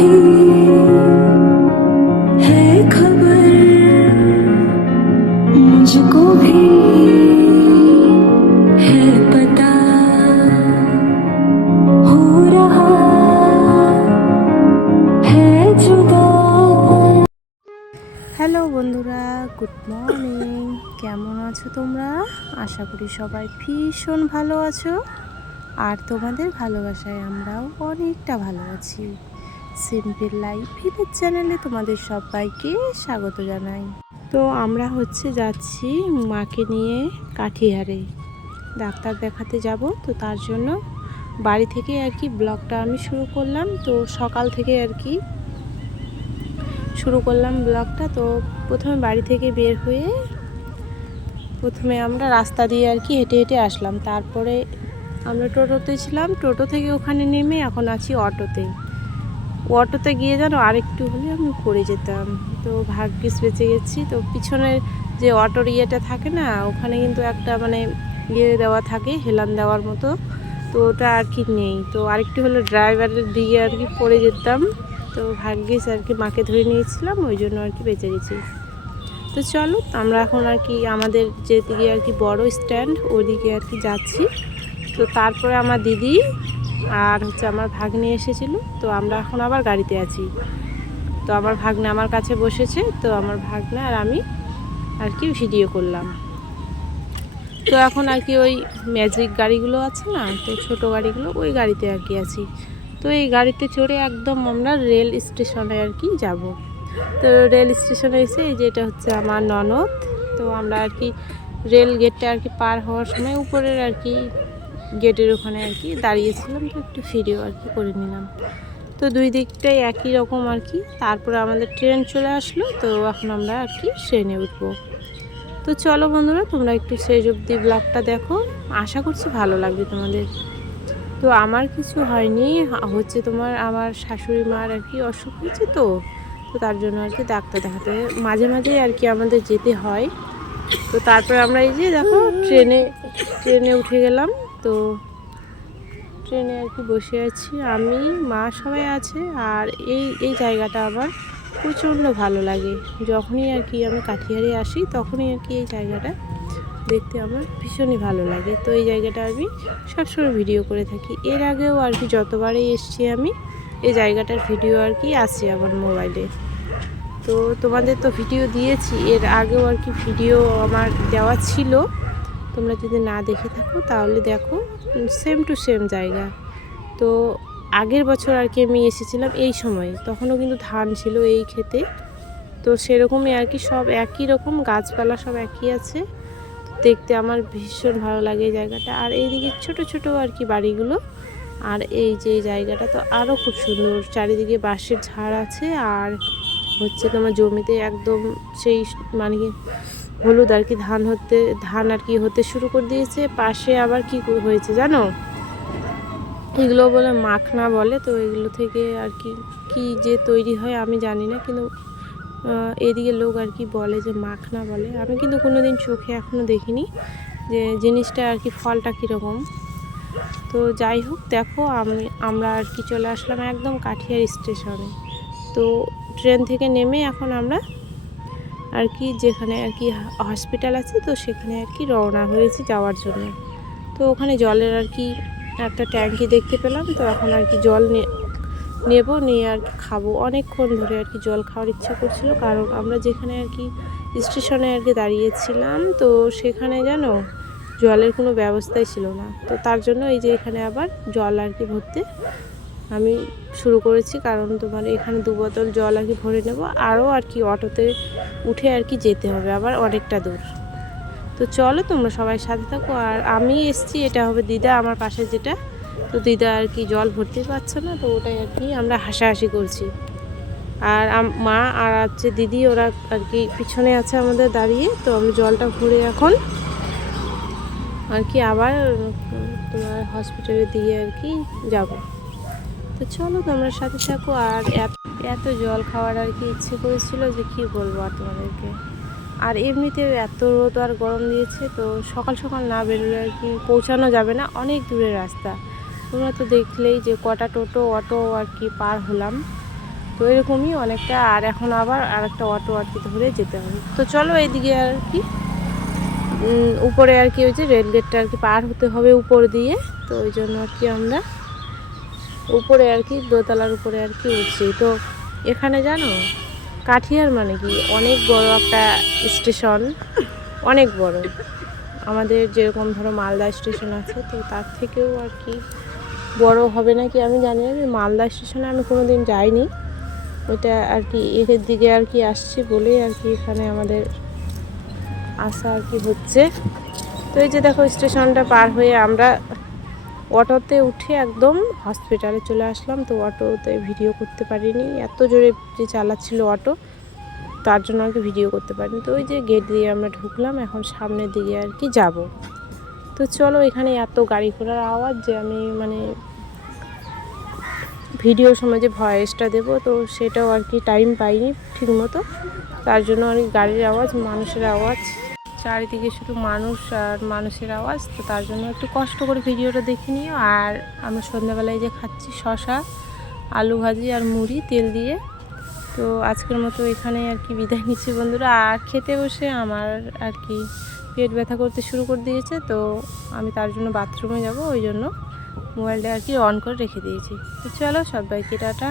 भी है खबर, मुझको भी है पता, हो रहा है जुदा। হ্যালো বন্ধুরা, গুড মর্নিং। কেমন আছো তোমরা? আশা করি সবাই ভীষণ ভালো আছো। আর তোমাদের ভালোবাসায় আমরাও অনেকটা ভালো আছি। সিম্পল লাইফ ভিলেজ চ্যানেলে তোমাদের সবাইকে স্বাগত জানাই। তো আমরা যাচ্ছি মাকে নিয়ে কাঠিহারে ডাক্তার দেখাতে যাব। তো তার জন্য বাড়ি থেকে ব্লগটা আমি শুরু করলাম। তো সকাল থেকে শুরু করলাম ব্লগটা। তো প্রথমে বাড়ি থেকে বের হয়ে প্রথমে আমরা রাস্তা দিয়ে হেঁটে হেঁটে আসলাম। তারপরে আমরা টোটোতে ছিলাম, টোটো থেকে ওখানে নেমে এখন আছি অটোতে গিয়ে আরেকটু হলে আমি পড়ে যেতাম। তো ভাগ্যিস বেঁচে গেছি। তো পিছনের যে অটোর ইয়েটা থাকে না, ওখানে কিন্তু একটা দেওয়া থাকে, হেলান দেওয়ার মতো। তো ওটা নেই। তো আরেকটু হলে ড্রাইভারের দিকে পড়ে যেতাম। তো ভাগ্যিস মাকে ধরে নিয়েছিলাম, ওই জন্য বেঁচে গেছি। তো চলো আমরা এখন আমাদের যেদিকে বড় স্ট্যান্ড ওইদিকে যাচ্ছি। তো তারপরে আমার দিদি আর আমার ভাগ্নে এসেছিল। তো আমরা এখন আবার গাড়িতে আছি। তো আমার ভাগ্নে আমার কাছে বসেছে। তো আমার ভাগ্নে আর আমি ভিডিও করলাম। তো এখন ওই ম্যাজিক গাড়িগুলো আছে না, তো ছোট গাড়িগুলো, ওই গাড়িতে আছি। তো এই গাড়িতে চড়ে একদম আমরা রেল স্টেশনে যাব। তো রেল স্টেশনে এসে এই যে এটা হচ্ছে আমার ননদ। তো আমরা রেল গেটটা পার হওয়ার সময় উপরের গেটের ওখানে দাঁড়িয়েছিলাম। তো একটু ভিডিও করে নিলাম। তো দুই দিকটাই একই রকম তারপরে আমাদের ট্রেন চলে আসলো। তো এখন আমরা ট্রেনে উঠবো। তো চলো বন্ধুরা, তোমরা একটু শেষ অবধি ব্লগটা দেখো, আশা করছি ভালো লাগবে তোমাদের। তো আমার কিছু হয়নি, আমার শাশুড়ি মার অসুখ হয়েছে। তো তার জন্য ডাক্তার দেখাতে মাঝে মাঝেই আমাদের যেতে হয়। তো তারপরে আমরা এই যে দেখো ট্রেনে উঠে গেলাম। তো ট্রেনে বসে আছি, আমি, মা, সবাই আছে। আর এই জায়গাটা আমার প্রচণ্ড ভালো লাগে। যখনই আমি কাঠিহারে আসি, তখনই এই জায়গাটা দেখতে আমার ভীষণই ভালো লাগে। তো এই জায়গাটা আমি সবসময় ভিডিও করে থাকি। এর আগেও যতবারই এসছি আমি, এই জায়গাটার ভিডিও আছে আমার মোবাইলে। তো তোমাদের তো ভিডিও দিয়েছি, এর আগেও ভিডিও আমার দেওয়া ছিল। তোমরা যদি না দেখে থাকো তাহলে দেখো, সেম টু সেম জায়গা। তো আগের বছর আমি এসেছিলাম এই সময়, তখনও কিন্তু ধান ছিল এই ক্ষেতে। তো সেরকমই সব একই রকম, গাছপালা সব একই আছে। দেখতে আমার ভীষণ ভালো লাগে এই জায়গাটা। আর এইদিকে ছোট ছোট বাড়িগুলো। আর এই যে জায়গাটা তো আরও খুব সুন্দর, চারিদিকে বাঁশের ঝাড় আছে। আর তোমার জমিতে একদম সেই হলুদ ধান হতে শুরু করে দিয়েছে। পাশে আবার কি হয়েছে জানো, এগুলো বলে মাখনা বলে। তো এগুলো থেকে কি যে তৈরি হয় আমি জানি না, কিন্তু এদিকে লোক বলে যে মাখনা বলে। আমি কিন্তু কোনোদিন চোখে এখনও দেখিনি যে জিনিসটা ফলটা কীরকম। তো যাই হোক, দেখো আমরা চলে আসলাম একদম কাঠিয়ার স্টেশনে। তো ট্রেন থেকে নেমে এখন আমরা যেখানে হসপিটাল আছে, তো সেখানে রওনা হয়েছি যাওয়ার জন্য। তো ওখানে জলের একটা ট্যাঙ্কি দেখতে পেলাম। তো এখন জল নেব, নিয়ে খাবো। অনেকক্ষণ ধরে জল খাওয়ার ইচ্ছা করছিল, কারণ আমরা যেখানে স্টেশনে দাঁড়িয়েছিলাম, তো সেখানে জানো জলের কোনো ব্যবস্থাই ছিল না। তো তার জন্য এই যে এখানে আবার জল ভরতে আমি শুরু করেছি, কারণ তোমার এখানে 2 বোতল জল ভরে নেব। আরও অটোতে উঠে যেতে হবে আবার অনেকটা দূর। তো চলো তোমরা সবাই সাথে থাকো। আর আমি এসছি, এটা হবে দিদা আমার পাশে যেটা। তো দিদা জল ভরতে পারছে না, তো ওটাই আমরা হাসাহাসি করছি। আর মা আর দিদি, ওরা পিছনে আছে আমাদের দাঁড়িয়ে। তো আমি জলটা ভরে এখন আবার তোমার হসপিটালের দিকে যাব। তো চলো তোমরা সাথে থাকো। আর এত জল খাওয়ার ইচ্ছে করেছিল যে কি বলবো আর তোমাদেরকে। আর এমনিতেও এত রোদ আর গরম দিয়েছে। তো সকাল সকাল না বেরোলে পৌঁছানো যাবে না, অনেক দূরের রাস্তা। তোমরা তো দেখলেই যে কটা টোটো অটো পার হলাম। তো এরকমই অনেকটা। আর এখন আবার আরেকটা অটো আর কি ধরে যেতে হবে। তো চলো এইদিকে আর কি উপরে আর কি ওই যে রেল গেটটা আর কি পার হতে হবে উপর দিয়ে। তো ওই জন্য আর কি আমরা উপরে আর কি দোতলার উপরে আর কি উঠছি। তো এখানে জানো কাঠিয়ার মানে কি অনেক বড় একটা স্টেশন, অনেক বড়। আমাদের যেরকম ধরো মালদা স্টেশন আছে, তো তার থেকেও আর কি বড় হবে নাকি আমি জানি না। মালদা স্টেশনে আমি কোনো দিন যাইনি, ওইটা আর কি এর দিকে আর কি আসছি বলেই আর কি এখানে আমাদের আসা আর কি হচ্ছে। তো এই যে দেখো স্টেশনটা পার হয়ে আমরা অটোতে উঠে একদম হসপিটালে চলে আসলাম। তো অটোতে ভিডিও করতে পারিনি, এত জোরে যে চালাচ্ছিল অটো, তার জন্য আর কি ভিডিও করতে পারিনি। তো ওই যে গেট দিয়ে আমরা ঢুকলাম, এখন সামনের দিকে আর কি যাব। তো চলো, এখানে এত গাড়ি ঘোড়ার আওয়াজ যে আমি মানে ভিডিওর সময় যে ভয়েসটা দেবো, তো সেটাও আর কি টাইম পাইনি ঠিক মতো। তার জন্য আর কি গাড়ির আওয়াজ, মানুষের আওয়াজ, চারিদিকে শুধু মানুষ আর মানুষের আওয়াজ। তো তার জন্য একটু কষ্ট করে ভিডিওটা দেখে নিও। আর আমরা সন্ধ্যাবেলায় যে খাচ্ছি শসা, আলু ভাজি আর মুড়ি তেল দিয়ে। তো আজকের মতো এখানে আর কি বিদায় নিচ্ছি বন্ধুরা। আর খেতে বসে আমার আর কি পেট ব্যথা করতে শুরু করে দিয়েছে। তো আমি তার জন্য বাথরুমে যাব, ওই জন্য মোবাইলটা আর কি অন করে রেখে দিয়েছি। তো চলো সবাইকে টাটা।